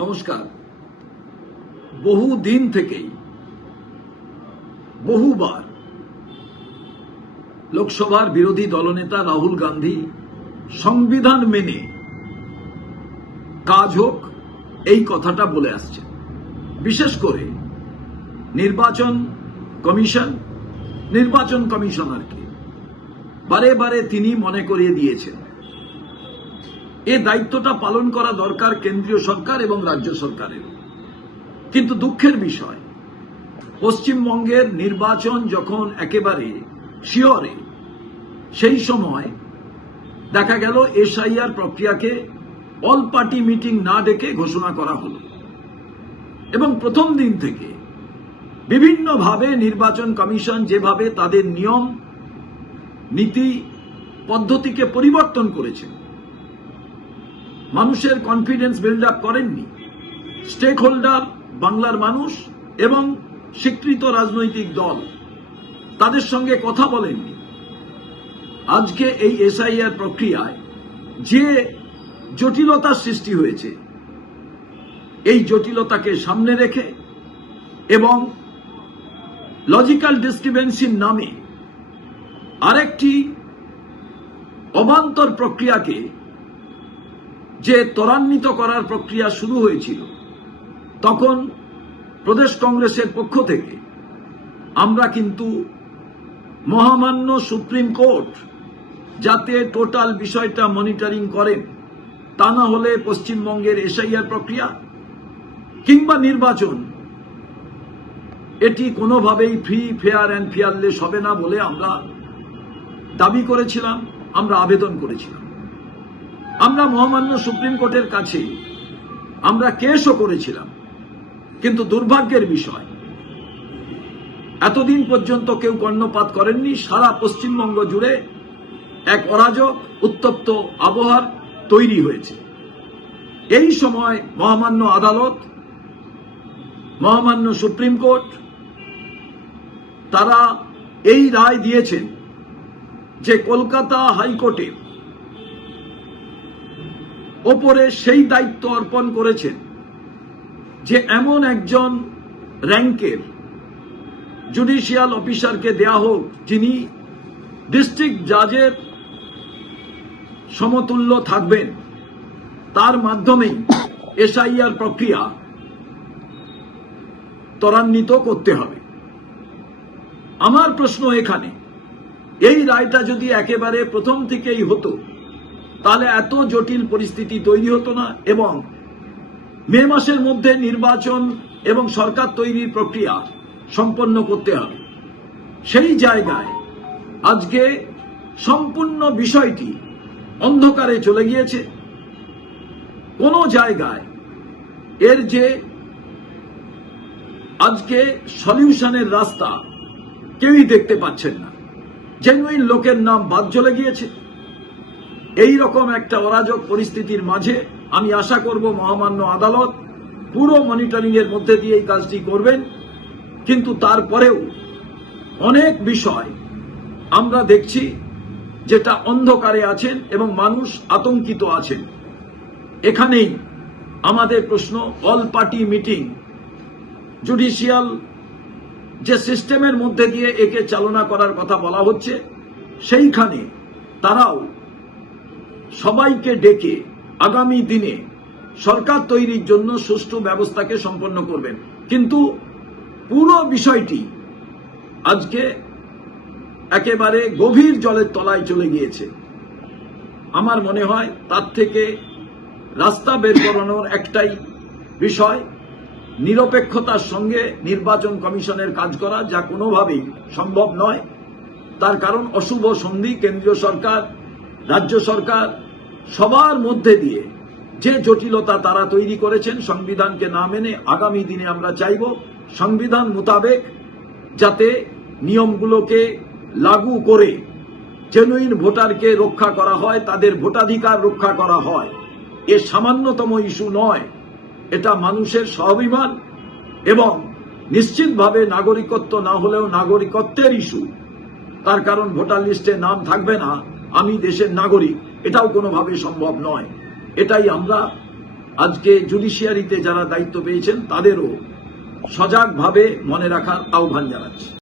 নমস্কার। বহুদিন থেকেই বহুবার লোকসভার বিরোধী দলনেতা রাহুল গান্ধী সংবিধান মেনে কাজ হোক এই কথাটা বলে আসছে। বিশেষ করে নির্বাচন কমিশনারকে বারে বারে তিনি মনে করিয়ে দিয়েছেন এই দায়িত্বটা পালন করা দরকার কেন্দ্রীয় সরকার এবং রাজ্য সরকারের। কিন্তু দুঃখের বিষয়, পশ্চিমবঙ্গের নির্বাচন যখন একেবারে শিয়রে, সেই সময় দেখা গেল এসআইআর প্রক্রিয়াকে অল পার্টি মিটিং না ডেকে ঘোষণা করা হলো এবং প্রথম দিন থেকে বিভিন্নভাবে নির্বাচন কমিশন যেভাবে তাদের নিয়ম নীতি পদ্ধতিকে পরিবর্তন করেছে, মানুষের কনফিডেন্স বিল্ড আপ করেননি। স্টেক হোল্ডার বাংলার মানুষ এবং স্বীকৃত রাজনৈতিক দল তাদের সঙ্গে কথা বলেননি। আজকে এই এসআইআর প্রক্রিয়ায় যে জটিলতার সৃষ্টি হয়েছে, এই জটিলতাকে সামনে রেখে এবং লজিক্যাল ডিসক্রিপেন্সির নামে আরেকটি অবান্তর প্রক্রিয়াকে যে ত্বরান্বিত করার প্রক্রিয়া শুরু হয়েছিল, তখন প্রদেশ কংগ্রেসের পক্ষ থেকে আমরা কিন্তু মহামান্য সুপ্রিম কোর্ট যাতে টোটাল বিষয়টা মনিটরিং করেন, তা না হলে পশ্চিমবঙ্গের এসআইআর প্রক্রিয়া কিংবা নির্বাচন এটি কোনোভাবেই ফ্রি, ফেয়ার অ্যান্ড ফেয়ারলেস হবে না বলে আমরা দাবি করেছিলাম, আমরা আবেদন করেছিলাম। আমরা মহামান্য সুপ্রিম কোর্টের কাছে আমরা কেসও করেছিলাম। কিন্তু দুর্ভাগ্যের বিষয়, এতদিন পর্যন্ত কেউ কর্ণপাত করেননি। সারা পশ্চিমবঙ্গ জুড়ে এক অরাজক উত্তপ্ত আবহাওয়ার তৈরি হয়েছে। এই সময় মহামান্য আদালত, মহামান্য সুপ্রিম কোর্ট তারা এই রায় দিয়েছেন যে কলকাতা হাইকোর্টের ওপরে সেই দায়িত্ব অর্পণ করেছেন যে এমন একজন র্যাঙ্কের জুডিশিয়াল অফিসারকে দেয়া হোক যিনি ডিস্ট্রিক্ট জাজের সমতুল্য থাকবেন, তার মাধ্যমেই এসআইআর প্রক্রিয়া ত্বরান্বিত করতে হবে। আমার প্রশ্ন এখানে, এই রায়টা যদি একেবারে প্রথম থেকেই হতো তাহলে এত জটিল পরিস্থিতি তৈরি হতো না এবং মে মাসের মধ্যে নির্বাচন এবং সরকার তৈরির প্রক্রিয়া সম্পন্ন করতে হবে। সেই জায়গায় আজকে সম্পূর্ণ বিষয়টি অন্ধকারে চলে গিয়েছে। কোনো জায়গায় এর যে আজকে সলিউশনের রাস্তা কেউই দেখতে পাচ্ছেন না। জেনুইন লোকের নাম বাদ চলে গিয়েছে। এই রকম একটা অরাজক পরিস্থিতির মাঝে আমি আশা করব মহামান্য আদালত পুরো মনিটরিং এর মধ্যে দিয়ে এই কাজটি করবেন। কিন্তু তারপরেও অনেক বিষয় আমরা দেখছি যেটা অন্ধকারে আছেন এবং মানুষ আতঙ্কিত আছেন। এখানেই আমাদের প্রশ্ন, অল পার্টি মিটিং জুডিশিয়াল যে সিস্টেমের মধ্যে দিয়ে একে চালনা করার কথা বলা হচ্ছে, সেইখানে তারাও সবাইকে ডেকে আগামী দিনে সরকার তৈরির জন্য সুষ্ঠু ব্যবস্থাকে সম্পন্ন করবেন। কিন্তু পুরো বিষয়টি আজকে একেবারে গভীর জলের তলায় চলে গিয়েছে। আমার মনে হয় তার থেকে রাস্তা বের করানোর একটাই বিষয়, নিরপেক্ষতার সঙ্গে নির্বাচন কমিশনের কাজ করা, যা কোনোভাবেই সম্ভব নয়। তার কারণ অশুভ সন্ধি কেন্দ্রীয় সরকার, রাজ্য সরকার সবার মধ্যে দিয়ে যে জটিলতা তারা তৈরি করেছেন সংবিধানকে না মেনে। আগামী দিনে আমরা চাইব সংবিধান মোতাবেক যাতে নিয়মগুলোকে লাগু করে জেনুইন ভোটারকে রক্ষা করা হয়, তাদের ভোটাধিকার রক্ষা করা হয়। এ সামান্যতম ইস্যু নয়, এটা মানুষের স্বাভিমান এবং নিশ্চিতভাবে নাগরিকত্ব না হলেও নাগরিকত্বের ইস্যু। তার কারণ ভোটার লিস্টে নাম থাকবে না, আমি দেশের নাগরিক, এটাও কোনোভাবে সম্ভব নয়। এটাই আমরা আজকে জুডিশিয়ারিতে যারা দায়িত্ব পেয়েছেন তাদেরও সজাগভাবে মনে রাখার আহ্বান জানাচ্ছি।